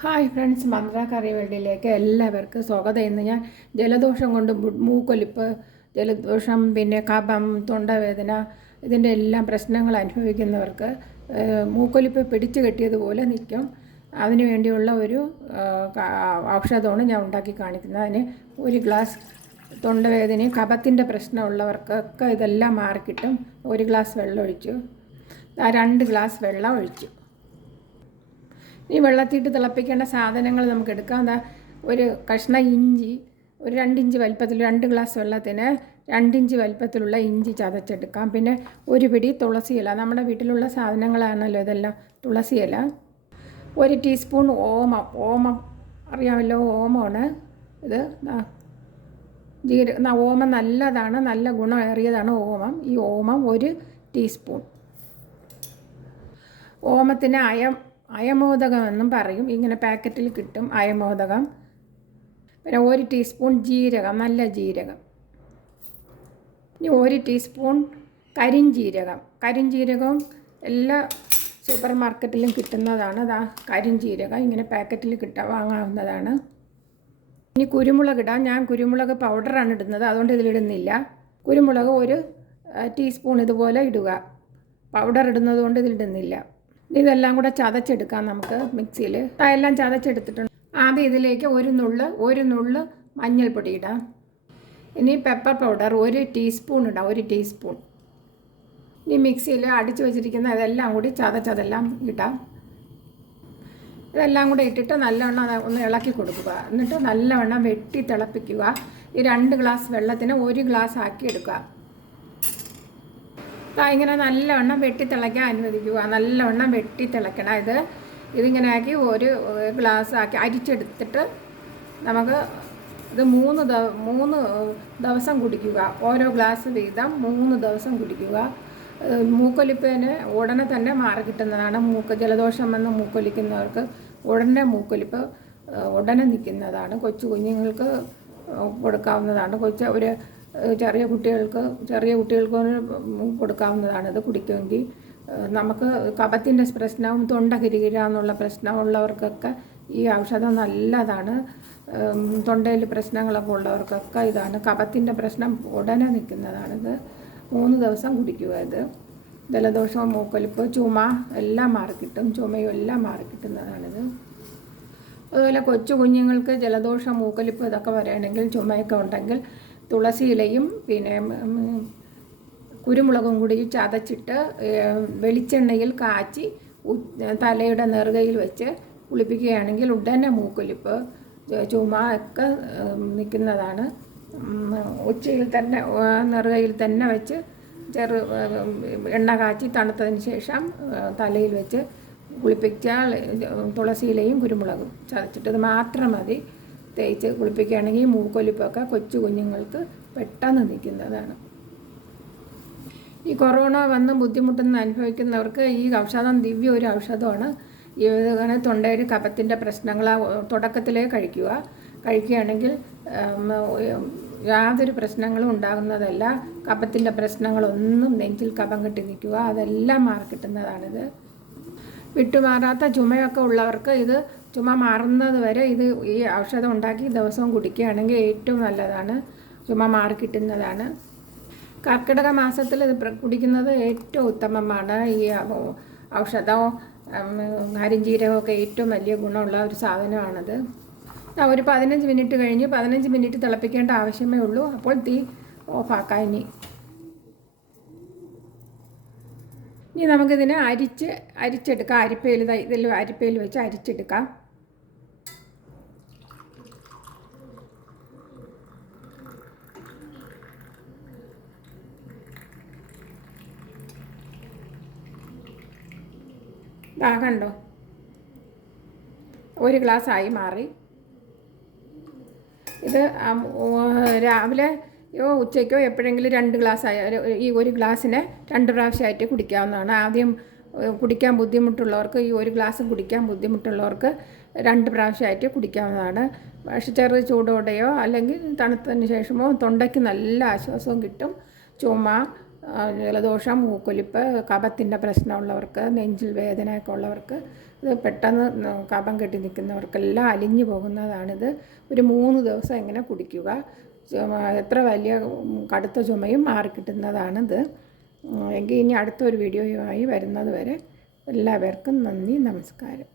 Hi friends, മന്ത്ര കറി വേൾഡിലേക്ക് എല്ലാവർക്കും സ്വാഗതം. ഇന്ന് ഞാൻ ജലദോഷം കൊണ്ട് മൂക്കൊലിപ്പ്, ജലദോഷം, പിന്നെ കഫം, തൊണ്ടവേദന, ഇതിൻ്റെ എല്ലാം പ്രശ്നങ്ങൾ അനുഭവിക്കുന്നവർക്ക് മൂക്കൊലിപ്പ് പിടിച്ചു കെട്ടിയതുപോലെ നിൽക്കും. അതിനു വേണ്ടിയുള്ള ഒരു ഔഷധമാണ് ഞാൻ ഉണ്ടാക്കി കാണിക്കുന്നത്. അതിന് ഒരു ഗ്ലാസ് തൊണ്ടവേദനയും കഫത്തിൻ്റെ പ്രശ്നമുള്ളവർക്കൊക്കെ ഇതെല്ലാം മാറിക്കിട്ടും. ഒരു ഗ്ലാസ് വെള്ളം ഒഴിച്ചു, 2 ഗ്ലാസ് വെള്ളം ഒഴിച്ചു. ഈ വെള്ളത്തിയിട്ട് തിളപ്പിക്കേണ്ട സാധനങ്ങൾ നമുക്ക് എടുക്കാം. ഒരു കഷ്ണം ഇഞ്ചി, ഒരു 2 ഇഞ്ച് വലിപ്പത്തിൽ, 2 ഗ്ലാസ് വെള്ളത്തിന് 2 ഇഞ്ച് വലിപ്പത്തിലുള്ള ഇഞ്ചി ചതച്ചെടുക്കാം. പിന്നെ ഒരു പിടി തുളസിയില, നമ്മുടെ വീട്ടിലുള്ള സാധനങ്ങളാണല്ലോ ഇതെല്ലാം. തുളസിയില, 1 ടീസ്പൂൺ ഓമം അറിയാമല്ലോ, ഓമമാണ് ഇത്. ഓമം നല്ലതാണ്, നല്ല ഗുണമേറിയതാണ് ഓമം. ഈ ഓമം 1 ടീസ്പൂൺ. ഓമത്തിന് അയമോദകം എന്നും പറയും. ഇങ്ങനെ പാക്കറ്റിൽ കിട്ടും അയമോദകം. പിന്നെ 1 ടീസ്പൂൺ ജീരകം, നല്ല ജീരകം. ഇനി 1 ടീസ്പൂൺ കരിഞ്ജീരകം എല്ലാ സൂപ്പർ മാർക്കറ്റിലും കിട്ടുന്നതാണ്. കരിഞ്ജീരകം ഇങ്ങനെ പാക്കറ്റിൽ വാങ്ങാവുന്നതാണ്. ഇനി കുരുമുളക് ഇടാം. ഞാൻ കുരുമുളക് പൗഡറാണ് ഇടുന്നത്, അതുകൊണ്ട് ഇതിലിടുന്നില്ല. കുരുമുളക് 1 ടീസ്പൂൺ ഇതുപോലെ ഇടുക. പൗഡർ ഇടുന്നത് കൊണ്ട് ഇതിലിടുന്നില്ല. ഇതെല്ലാം കൂടെ ചതച്ചെടുക്കാം നമുക്ക് മിക്സിയിൽ. എല്ലാം ചതച്ചെടുത്തിട്ടുണ്ട്. ആദ്യം ഇതിലേക്ക് ഒരു നുള്ള് മഞ്ഞൾപ്പൊടി ഇടാം. ഇനി പെപ്പർ പൗഡർ 1 ടീസ്പൂൺ ഇടാം, 1 ടീസ്പൂൺ. ഇനി മിക്സിയിൽ അടിച്ചു വെച്ചിരിക്കുന്ന ഇതെല്ലാം കൂടി ചതച്ചതെല്ലാം ഇടാം. ഇതെല്ലാം കൂടെ ഇട്ടിട്ട് നല്ലവണ്ണം ഒന്ന് ഇളക്കി കൊടുക്കുക. എന്നിട്ട് നല്ലവണ്ണം വെട്ടി തിളപ്പിക്കുക. ഈ 2 ഗ്ലാസ് വെള്ളത്തിന് 1 ഗ്ലാസ് ആക്കി എടുക്കുക. ഇങ്ങനെ നല്ലവണ്ണം വെട്ടിത്തിളയ്ക്കാൻ അനുവദിക്കുക. നല്ലവണ്ണം വെട്ടിത്തിളയ്ക്കണം. ഇതിങ്ങനെ ആക്കി 1 ഗ്ലാസ് ആക്കി അരിച്ചെടുത്തിട്ട് നമുക്ക് ഇത് 3 ദിവസം കുടിക്കുക. ഓരോ ഗ്ലാസ് വീതം 3 ദിവസം കുടിക്കുക. മൂക്കൊലിപ്പിന് ഉടനെ തന്നെ മാറി കിട്ടുന്നതാണ്. ജലദോഷം വന്ന് മൂക്കൊലിക്കുന്നവർക്ക് മൂക്കൊലിപ്പ് ഉടനെ നിൽക്കുന്നതാണ്. കൊച്ചു കുഞ്ഞുങ്ങൾക്ക് കൊടുക്കാവുന്നതാണ്. ചെറിയ കുട്ടികൾക്ക് കൊടുക്കാവുന്നതാണ്. ഇത് കുടിക്കുമെങ്കിൽ നമുക്ക് കഫത്തിൻ്റെ പ്രശ്നവും തൊണ്ട കിരികിര എന്നുള്ള പ്രശ്നമുള്ളവർക്കൊക്കെ ഈ ഔഷധം നല്ലതാണ്. തൊണ്ടയിൽ പ്രശ്നങ്ങളൊക്കെ ഉള്ളവർക്കൊക്കെ ഇതാണ്. കഫത്തിൻ്റെ പ്രശ്നം ഉടനെ നിൽക്കുന്നതാണിത്. 3 ദിവസം കുടിക്കുക. ഇത് ജലദോഷവും മൂക്കൊലിപ്പ്, ചുമ എല്ലാം മാറിക്കിട്ടും. ചുമയും എല്ലാം മാറിക്കിട്ടുന്നതാണിത്. അതുപോലെ കൊച്ചു കുഞ്ഞുങ്ങൾക്ക് ജലദോഷം, മൂക്കൊലിപ്പ് ഇതൊക്കെ വരികയാണെങ്കിൽ, ചുമയൊക്കെ ഉണ്ടെങ്കിൽ തുളസിയിലയും പിന്നെ കുരുമുളകും കൂടി ചതച്ചിട്ട് വെളിച്ചെണ്ണയിൽ കാച്ചി തലയുടെ നെറുകയിൽ വെച്ച് കുളിപ്പിക്കുകയാണെങ്കിൽ ഉടനെ മൂക്കൊലിപ്പ്, ചുമ ഒക്കെ നിൽക്കുന്നതാണ്. ഉച്ചയിൽ തന്നെ നെറുകയിൽ തന്നെ വെച്ച് എണ്ണ കാച്ചി തണുത്തതിന് ശേഷം തലയിൽ വെച്ച് കുളിപ്പിച്ചാൽ തുളസിയിലയും കുരുമുളകും ചതച്ചിട്ട് ഇത് മാത്രം മതി. തേച്ച് കുളിപ്പിക്കുകയാണെങ്കിൽ മൂക്കൊലിപ്പൊക്കെ കൊച്ചു കുഞ്ഞുങ്ങൾക്ക് പെട്ടെന്ന് നിൽക്കുന്നതാണ്. ഈ കൊറോണ വന്ന് ബുദ്ധിമുട്ടെന്ന് അനുഭവിക്കുന്നവർക്ക് ഈ ഔഷധം ഒരു ഔഷധമാണ്. അങ്ങനെ തൊണ്ടയിൽ കഫത്തിൻ്റെ പ്രശ്നങ്ങൾ തുടക്കത്തിലേ കഴിക്കുകയാണെങ്കിൽ യാതൊരു പ്രശ്നങ്ങളും ഉണ്ടാകുന്നതല്ല. കഫത്തിൻ്റെ പ്രശ്നങ്ങളൊന്നും, നെഞ്ചിൽ കഫം കെട്ടി നിൽക്കുക, അതെല്ലാം മാറിക്കിട്ടുന്നതാണിത്. വിട്ടുമാറാത്ത ചുമയൊക്കെ ഉള്ളവർക്ക് ചുമ മാറുന്നത് വരെ ഈ ഔഷധം ഉണ്ടാക്കി ദിവസവും കുടിക്കുകയാണെങ്കിൽ ഏറ്റവും നല്ലതാണ്. ചുമ മാറിക്കിട്ടുന്നതാണ്. കർക്കിടക മാസത്തിൽ ഇത് കുടിക്കുന്നത് ഏറ്റവും ഉത്തമമാണ്. ഈ ഔഷധം കരിഞ്ജീരകമൊക്കെ ഏറ്റവും വലിയ ഗുണമുള്ള ഒരു സാധനമാണത്. ഒരു 15 മിനിറ്റ് കഴിഞ്ഞ് 15 മിനിറ്റ് തിളപ്പിക്കേണ്ട ആവശ്യമേ ഉള്ളൂ. അപ്പോൾ തീ ഓഫാക്കാം. ഇനി നമുക്കിതിനെ അരിച്ചെടുക്കാം. അരിപ്പയിൽ വെച്ച് അരിച്ചെടുക്കാം. കണ്ടോ, 1 ഗ്ലാസ് ആയി മാറി. ഇത് രാവിലെ ഉച്ചയ്ക്കോ എപ്പോഴെങ്കിലും 2 ഗ്ലാസ് ഈ 1 ഗ്ലാസ്സിനെ 2 പ്രാവശ്യമായിട്ട് കുടിക്കാവുന്നതാണ്. ആദ്യം കുടിക്കാൻ ബുദ്ധിമുട്ടുള്ളവർക്ക്, ഈ 1 ഗ്ലാസ് കുടിക്കാൻ ബുദ്ധിമുട്ടുള്ളവർക്ക് 2 പ്രാവശ്യമായിട്ട് കുടിക്കാവുന്നതാണ്. പക്ഷെ ചെറു ചൂടോടെയോ അല്ലെങ്കിൽ തണുത്തതിന് ശേഷമോ തൊണ്ടയ്ക്ക് നല്ല ആശ്വാസവും കിട്ടും. ചുമ, ജലദോഷം, മൂക്കൊലിപ്പ്, കഫത്തിൻ്റെ പ്രശ്നമുള്ളവർക്ക്, നെഞ്ചിൽ വേദനയൊക്കെ ഉള്ളവർക്ക് ഇത് പെട്ടെന്ന് കഫം കെട്ടി നിൽക്കുന്നവർക്കെല്ലാം അലിഞ്ഞു പോകുന്നതാണിത്. ഒരു 3 ദിവസം ഇങ്ങനെ കുടിക്കുക. എത്ര വലിയ കടുത്ത ചുമയും മാറിക്കിട്ടുന്നതാണിത്. എങ്കിൽ ഇനി അടുത്തൊരു വീഡിയോയുമായി വരുന്നത് വരെ എല്ലാവർക്കും നന്ദി, നമസ്കാരം.